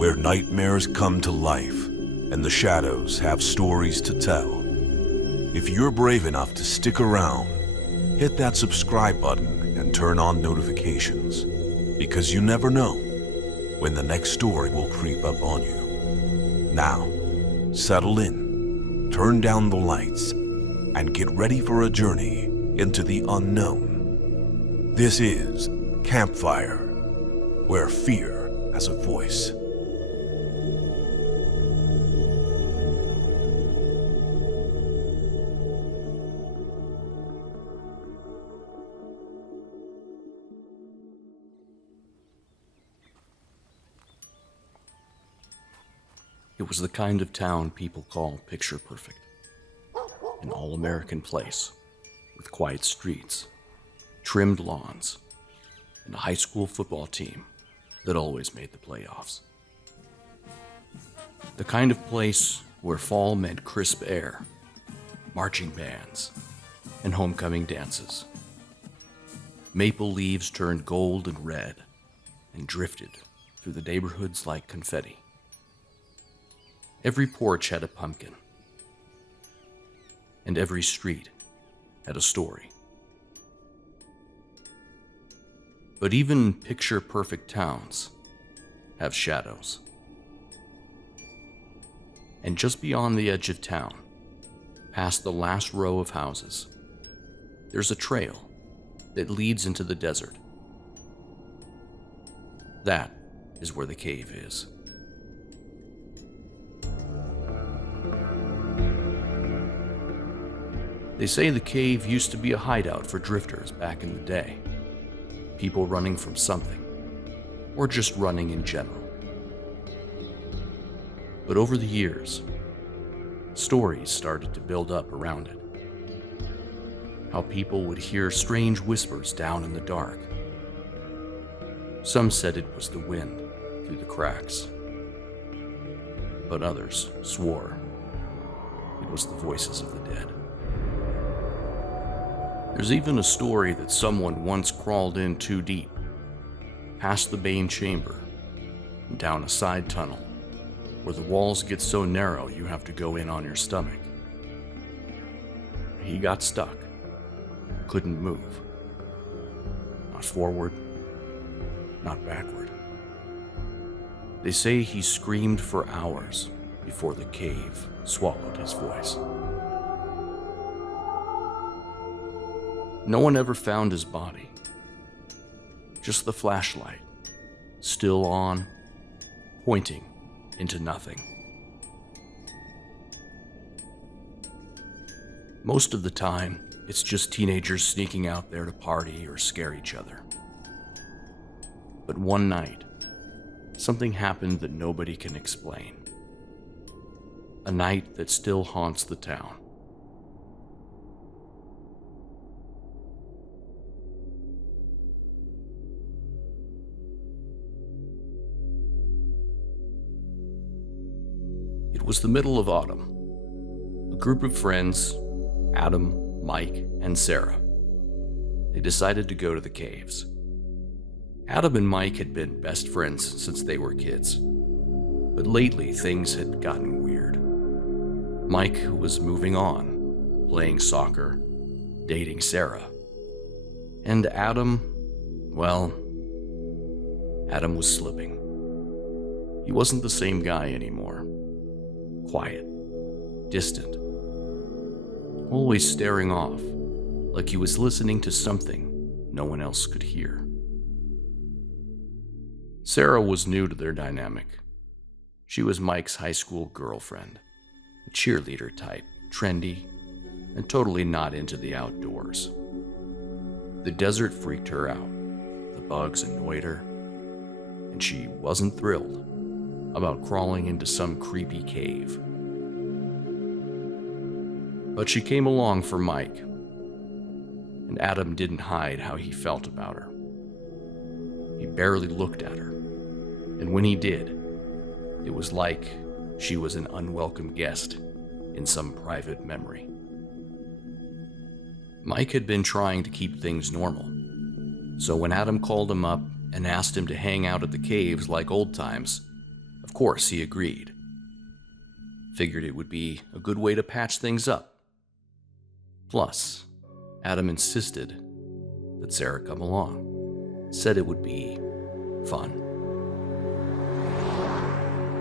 where nightmares come to life and the shadows have stories to tell. If you're brave enough to stick around, hit that subscribe button and turn on notifications, because you never know when the next story will creep up on you. Now, settle in, turn down the lights, and get ready for a journey into the unknown. This is Campfire, where fear has a voice. It was the kind of town people call picture perfect. An all-American place with quiet streets, trimmed lawns, and a high school football team that always made the playoffs. The kind of place where fall meant crisp air, marching bands, and homecoming dances. Maple leaves turned gold and red and drifted through the neighborhoods like confetti. Every porch had a pumpkin, and every street had a story. But even picture-perfect towns have shadows. And just beyond the edge of town, past the last row of houses, there's a trail that leads into the desert. That is where the cave is. They say the cave used to be a hideout for drifters back in the day. People running from something, or just running in general. But over the years, stories started to build up around it. How people would hear strange whispers down in the dark. Some said it was the wind through the cracks, but others swore it was the voices of the dead. There's even a story that someone once crawled in too deep, past the main chamber, and down a side tunnel, where the walls get so narrow you have to go in on your stomach. He got stuck, couldn't move. Not forward, not backward. They say he screamed for hours before the cave swallowed his voice. No one ever found his body. Just the flashlight, still on, pointing into nothing. Most of the time, it's just teenagers sneaking out there to party or scare each other. But one night, something happened that nobody can explain. A night that still haunts the town. It was the middle of autumn. A group of friends, Adam, Mike, and Sarah, they decided to go to the caves. Adam and Mike had been best friends since they were kids, but lately things had gotten weird. Mike was moving on, playing soccer, dating Sarah. And Adam, well, Adam was slipping. He wasn't the same guy anymore. Quiet, distant, always staring off, like he was listening to something no one else could hear. Sarah was new to their dynamic. She was Mike's high school girlfriend, a cheerleader type, trendy, and totally not into the outdoors. The desert freaked her out, the bugs annoyed her, and she wasn't thrilled about crawling into some creepy cave. But she came along for Mike, and Adam didn't hide how he felt about her. He barely looked at her, and when he did, it was like she was an unwelcome guest in some private memory. Mike had been trying to keep things normal, so when Adam called him up and asked him to hang out at the caves like old times, Of course, he agreed. Figured it would be a good way to patch things up. Plus, Adam insisted that Sarah come along. Said it would be fun.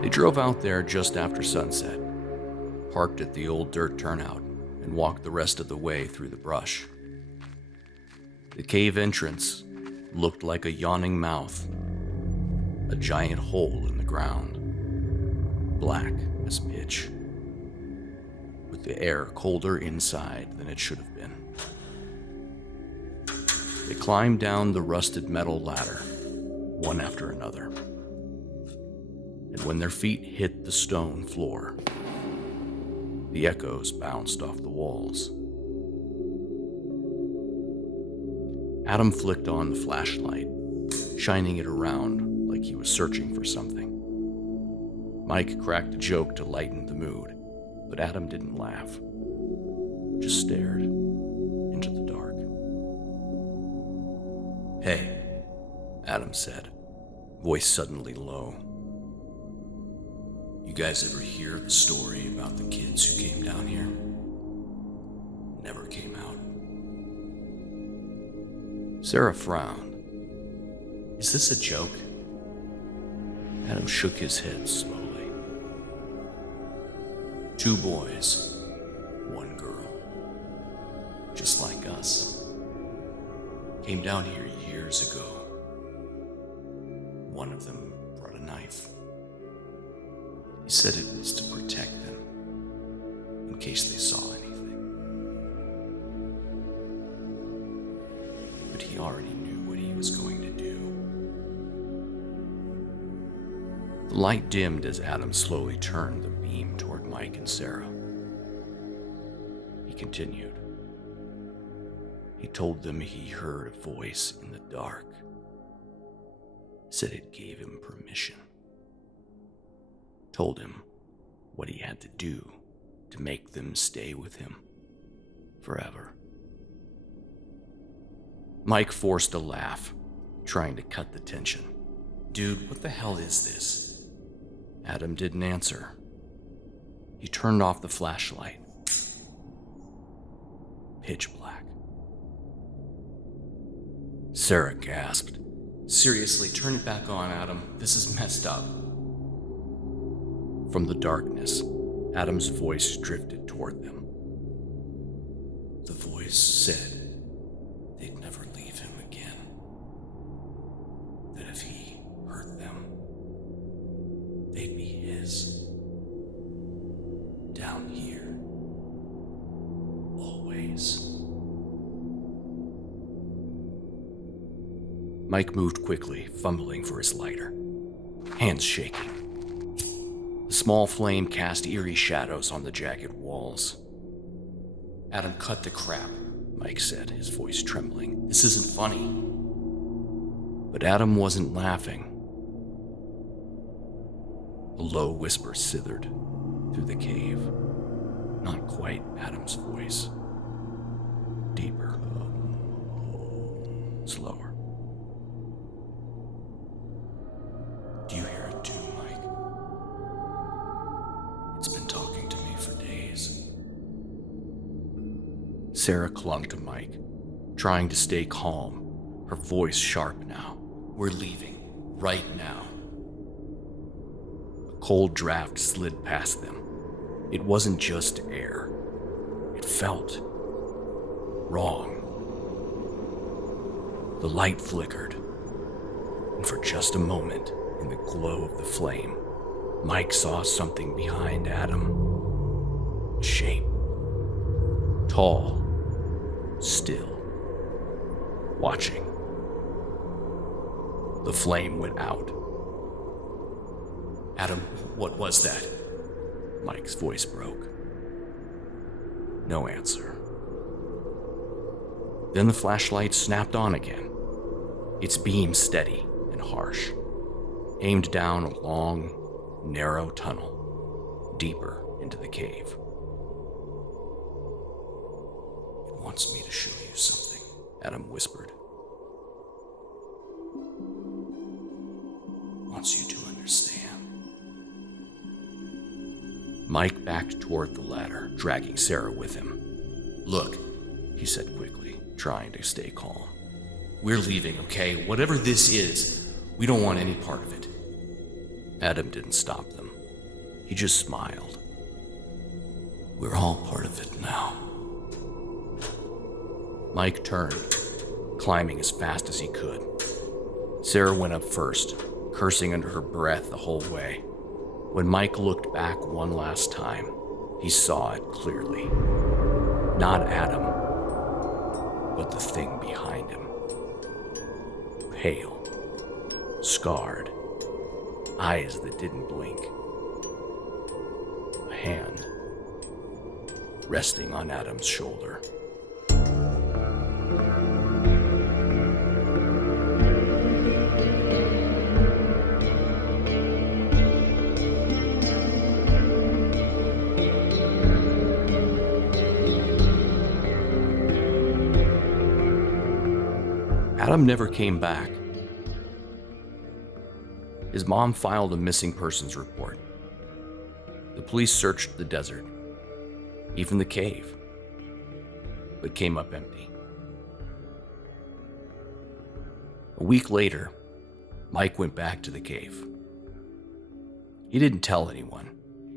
They drove out there just after sunset, parked at the old dirt turnout, and walked the rest of the way through the brush. The cave entrance looked like a yawning mouth, a giant hole in the ground, black as pitch, with the air colder inside than it should have been. They climbed down the rusted metal ladder, one after another. And when their feet hit the stone floor, the echoes bounced off the walls. Adam flicked on the flashlight, shining it around like he was searching for something. Mike cracked a joke to lighten the mood, but Adam didn't laugh, just stared into the dark. "Hey," Adam said, voice suddenly low. "You guys ever hear the story about the kids who came down here? Never came out." Sarah frowned. "Is this a joke?" Adam shook his head slowly. "2 boys, 1 girl, just like us. Came down here years ago. One of them brought a knife. He said it was to protect them, in case they saw anything. But he already knew what he was going to do." The light dimmed as Adam slowly turned the beam toward Mike and Sarah. He continued. He told them he heard a voice in the dark. Said it gave him permission. Told him what he had to do to make them stay with him forever. Mike forced a laugh, trying to cut the tension. "Dude, what the hell is this?" Adam didn't answer. He turned off the flashlight. Pitch black. Sarah gasped. "Seriously, turn it back on, Adam. This is messed up." From the darkness, Adam's voice drifted toward them. The voice said they'd never leave him again. That if he hurt them, they'd be his. Down here. Always. Mike moved quickly, fumbling for his lighter, hands shaking. The small flame cast eerie shadows on the jagged walls. "Adam, cut the crap," Mike said, his voice trembling. "This isn't funny." But Adam wasn't laughing. A low whisper slithered through the cave. Not quite Adam's voice. Deeper. Slower. "Do you hear it too, Mike? It's been talking to me for days." Sarah clung to Mike, trying to stay calm, her voice sharp now. "We're leaving, right now." A cold draft slid past them. It wasn't just air. It felt wrong. The light flickered, and for just a moment, in the glow of the flame, Mike saw something behind Adam. A shape. Tall. Still. Watching. The flame went out. "Adam, what was that?" Mike's voice broke. No answer. Then the flashlight snapped on again, its beam steady and harsh, aimed down a long, narrow tunnel, deeper into the cave. "It wants me to show you something," Adam whispered. "Wants you to understand." Mike backed toward the ladder, dragging Sarah with him. "Look," he said quickly, trying to stay calm. "We're leaving, okay? Whatever this is, we don't want any part of it." Adam didn't stop them. He just smiled. "We're all part of it now." Mike turned, climbing as fast as he could. Sarah went up first, cursing under her breath the whole way. When Mike looked back one last time, he saw it clearly. Not Adam, but the thing behind him. Pale, scarred, eyes that didn't blink. A hand resting on Adam's shoulder. Adam never came back. His mom filed a missing persons report. The police searched the desert, even the cave, but came up empty. A week later, Mike went back to the cave. He didn't tell anyone.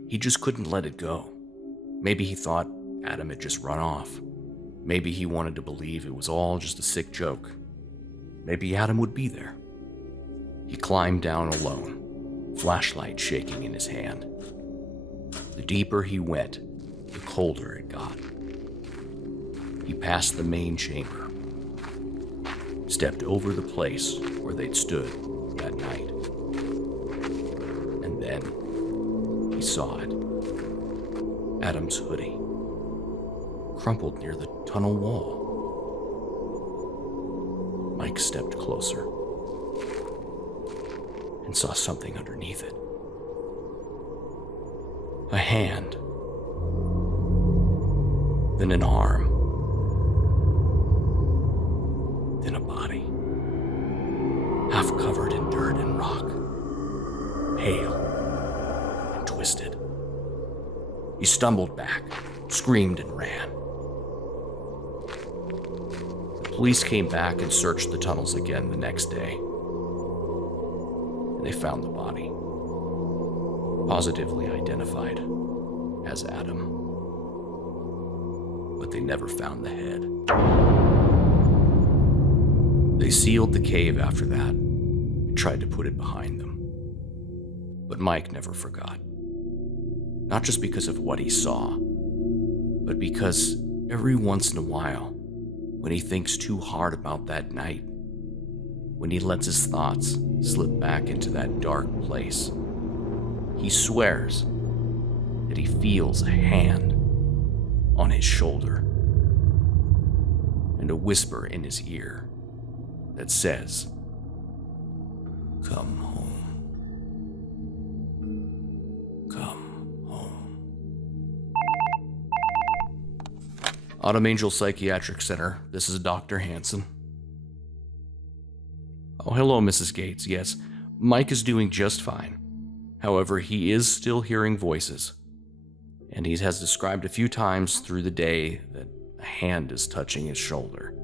He just couldn't let it go. Maybe he thought Adam had just run off. Maybe he wanted to believe it was all just a sick joke. Maybe Adam would be there. He climbed down alone, flashlight shaking in his hand. The deeper he went, the colder it got. He passed the main chamber, stepped over the place where they'd stood that night. And then he saw it. Adam's hoodie, crumpled near the tunnel wall. Mike stepped closer and saw something underneath it. A hand, then an arm, then a body, half covered in dirt and rock, pale and twisted. He stumbled back, screamed and ran. Police came back and searched the tunnels again the next day. And they found the body, positively identified as Adam. But they never found the head. They sealed the cave after that and tried to put it behind them. But Mike never forgot. Not just because of what he saw, but because every once in a while, when he thinks too hard about that night, when he lets his thoughts slip back into that dark place, he swears that he feels a hand on his shoulder and a whisper in his ear that says, "Come home. Come home." Autumn Angel Psychiatric Center, this is Dr. Hansen. Oh, hello, Mrs. Gates. Yes, Mike is doing just fine. However, he is still hearing voices, and he has described a few times through the day that a hand is touching his shoulder.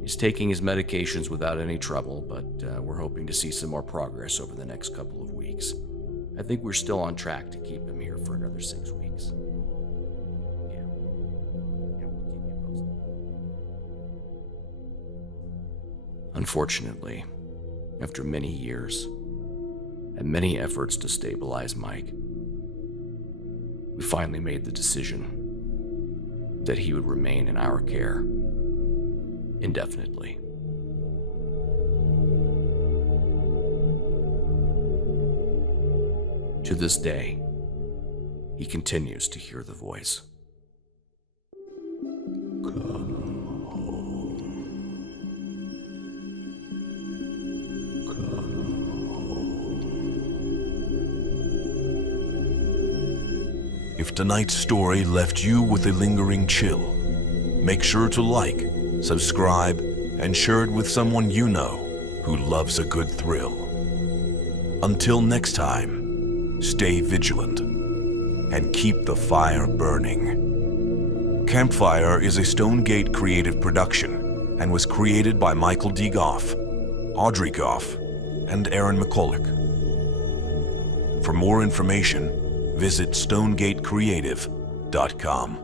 He's taking his medications without any trouble, but we're hoping to see some more progress over the next couple of weeks. I think we're still on track to keep him here for another 6 weeks. Yeah, we'll keep you posted. Unfortunately, after many years and many efforts to stabilize Mike, we finally made the decision that he would remain in our care indefinitely. To this day, he continues to hear the voice. Come home. Come home. If tonight's story left you with a lingering chill, make sure to like, subscribe, and share it with someone you know who loves a good thrill. Until next time, stay vigilant and keep the fire burning. Campfire is a Stonegate creative production and was created by Michael D. Gough, Audrey Gough, and Aaron McCulloch. For more information, visit stonegatecreative.com.